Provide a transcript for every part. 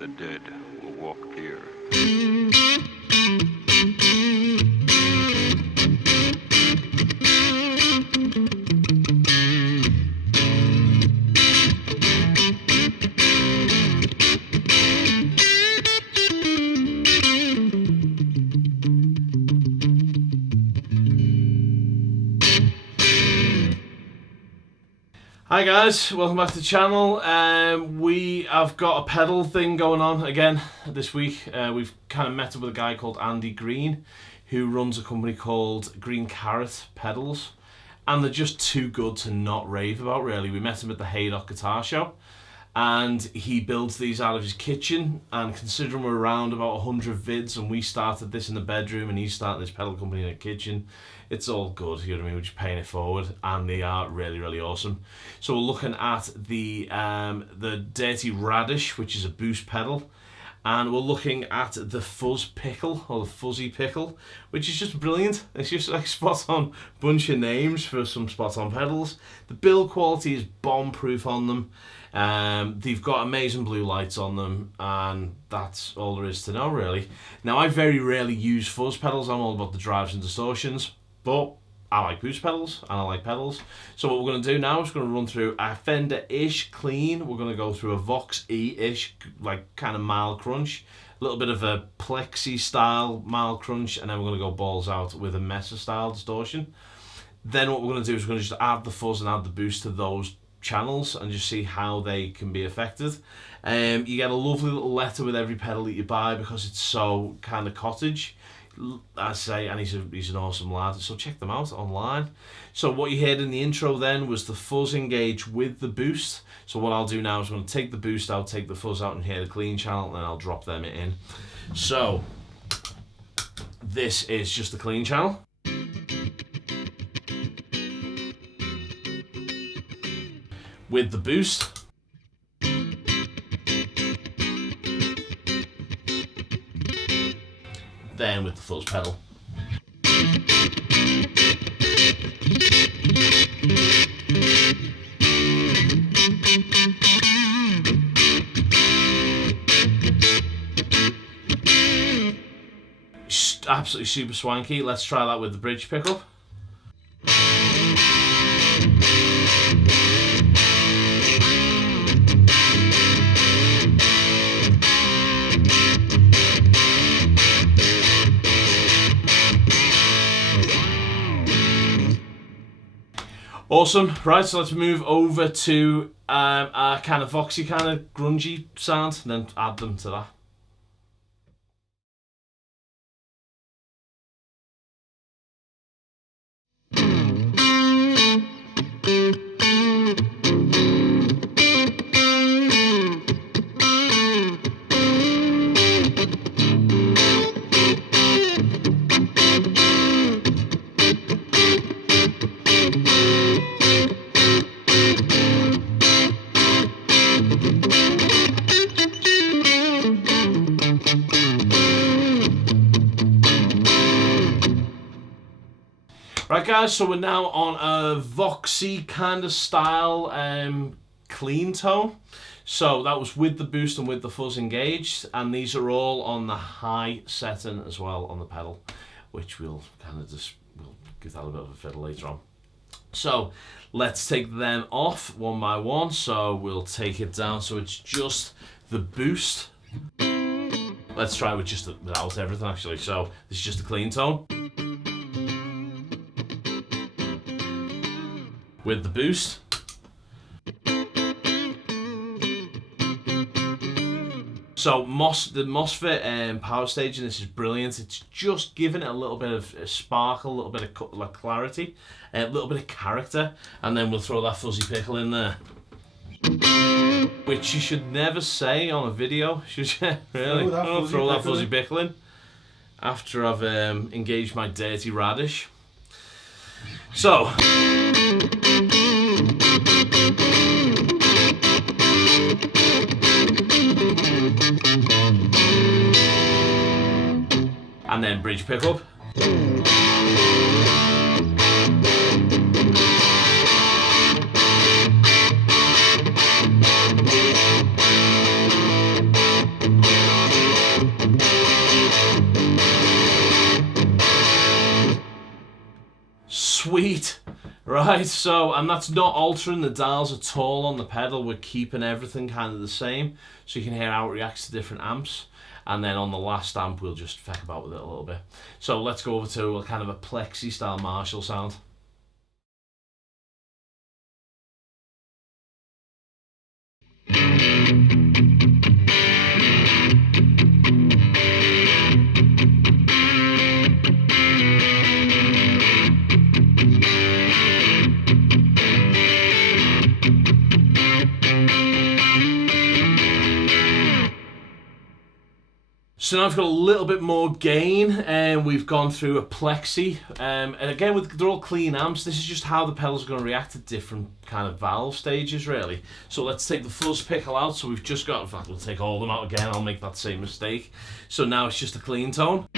The dead will walk here. Hi guys, welcome back to the channel. We have got a pedal thing going on again this week. We've kind of met up with a guy called Andy Green who runs a company called Green Carrot Pedals, and they're just too good to not rave about, really. We met him at the Haydock Guitar Show and he builds these out of his kitchen, and considering we're around about 100 vids and we started this in the bedroom and he's starting this pedal company in the kitchen, it's all good, you know what I mean? We're just paying it forward, and they are really awesome. So we're looking at the Dirty Radish, which is a boost pedal, and we're looking at the Fuzz Pickle, or the Fuzzy Pickle, which is just brilliant. It's just like spot on bunch of names for some spot on pedals. The build quality is bomb proof on them. They've got amazing blue lights on them, and that's all there is to know, really. Now, I very rarely use fuzz pedals. I'm all about the drives and distortions, but I like boost pedals and I like pedals. So what we're going to do now is going to run through a Fender-ish clean. We're going to go through a Vox E-ish, like kind of mild crunch, a little bit of a plexi style mild crunch, and then we're going to go balls out with a Mesa style distortion. Then what we're going to do is we're going to just add the fuzz and add the boost to those channels and just see how they can be affected. You get a lovely little letter with every pedal that you buy because it's so kind of cottage, I say, and he's an awesome lad, so check them out online. So what you heard in the intro then was the fuzz engage with the boost. So what I'll do now is I'm going to take the boost out, take the fuzz out, and hear the clean channel, and then I'll drop them in. So this is just the clean channel. With the boost. Then with the fuzz pedal. Absolutely super swanky. Let's try that with the bridge pickup. Awesome. Right, so let's move over to a kind of voxy, kind of grungy sound, and then add them to that. Right guys, so we're now on a voxy kind of style clean tone. So that was with the boost and with the fuzz engaged, and these are all on the high setting as well on the pedal, which we'll kind of just, we'll give that a bit of a fiddle later on. So let's take them off one by one. So we'll take it down so it's just the boost. Let's try with just without everything actually. So this is just a clean tone. With the boost. So the mosfet power staging, this is brilliant. It's just giving it a little bit of a sparkle, a little bit of like clarity, a little bit of character, and then we'll throw that fuzzy pickle in there. Which you should never say on a video, should you? Really? Throw that fuzzy pickle in after I've engaged my dirty radish. So and then bridge pickup. Right, so, and that's not altering the dials at all on the pedal. We're keeping everything kind of the same, so you can hear how it reacts to different amps. And then on the last amp, we'll just feck about with it a little bit. So let's go over to a kind of a plexi style Marshall sound. So now I've got a little bit more gain, and we've gone through a plexi, and again, they're all clean amps. This is just how the pedals are going to react to different kind of valve stages, really. So let's take the Fuzz Pickle out. So we've just got, in fact, we'll take all of them out again. I'll make that same mistake. So now it's just a clean tone.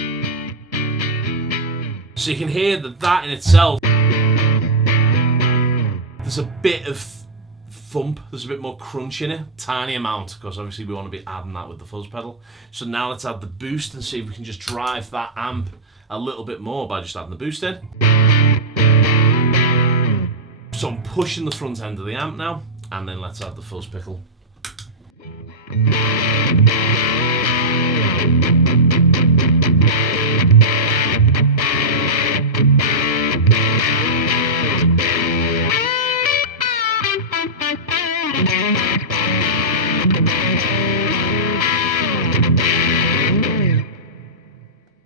So you can hear that in itself, there's a bit of thump, there's a bit more crunch in it, tiny amount, because obviously we want to be adding that with the fuzz pedal. So now let's add the boost and see if we can just drive that amp a little bit more by just adding the boost in. So I'm pushing the front end of the amp now, and then let's add the fuzz pickle.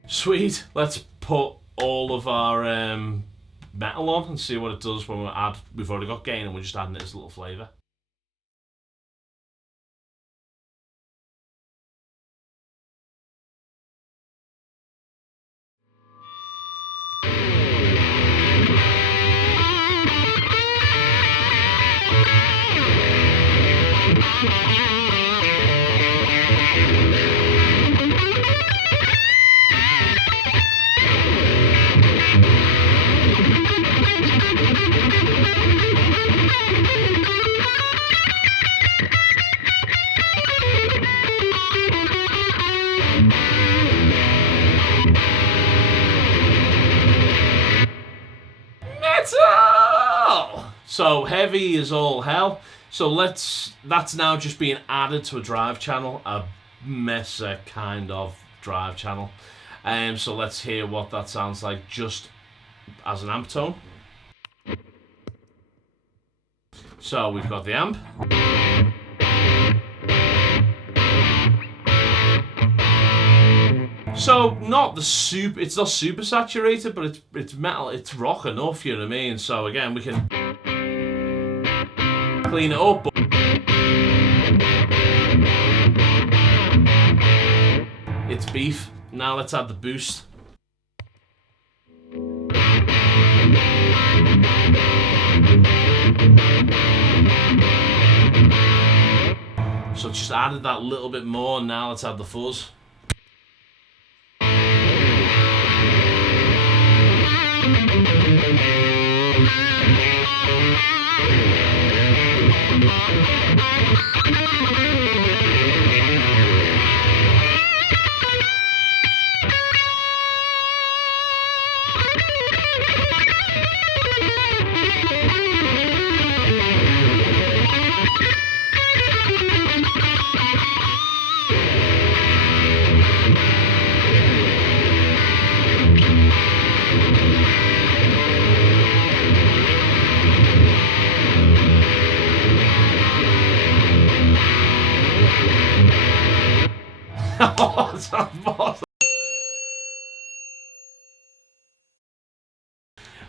Sweet, let's put all of our metal on and see what it does when we've already got gain and we're just adding it as a little flavour. So heavy is all hell. So that's now just being added to a drive channel, a Mesa kind of drive channel. So let's hear what that sounds like just as an amp tone. So we've got the amp. So it's not super saturated, but it's metal, it's rock enough, you know what I mean? So again, we can clean it up. It's beef. Now let's add the boost. So just added that little bit more. Now let's add the fuzz.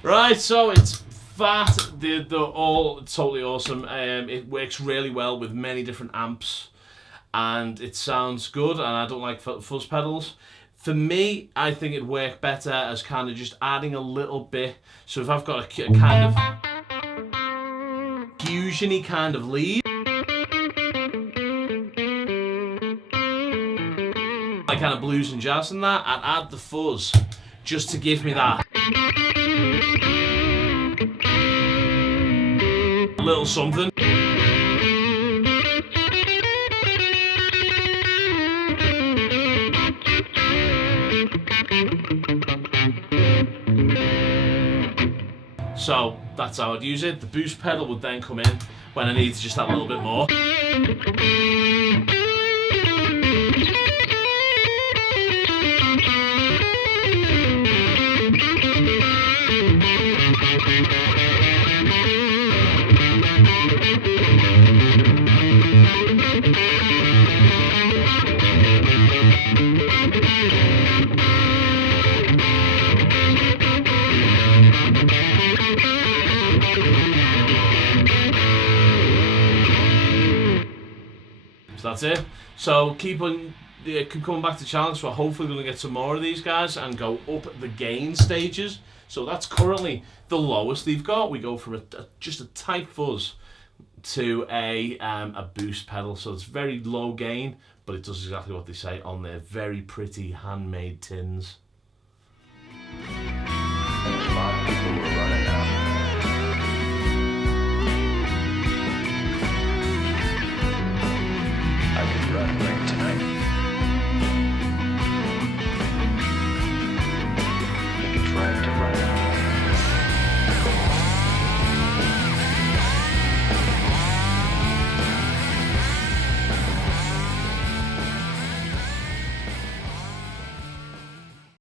Right, so it's fat. They're all totally awesome. It works really well with many different amps, and it sounds good. And I don't like fuzz pedals. For me, I think it'd work better as kind of just adding a little bit. So if I've got a kind of fusion-y kind of lead, like kind of blues and jazz and that, and add the fuzz just to give me that little something. So that's how I'd use it. The boost pedal would then come in when I need to just add a little bit more. So that's it. So keep on coming back to challenge. So hopefully we're going to get some more of these guys and go up the gain stages. So that's currently the lowest they've got. We go from just a tight fuzz to a boost pedal. So it's very low gain, but it does exactly what they say on their very pretty handmade tins.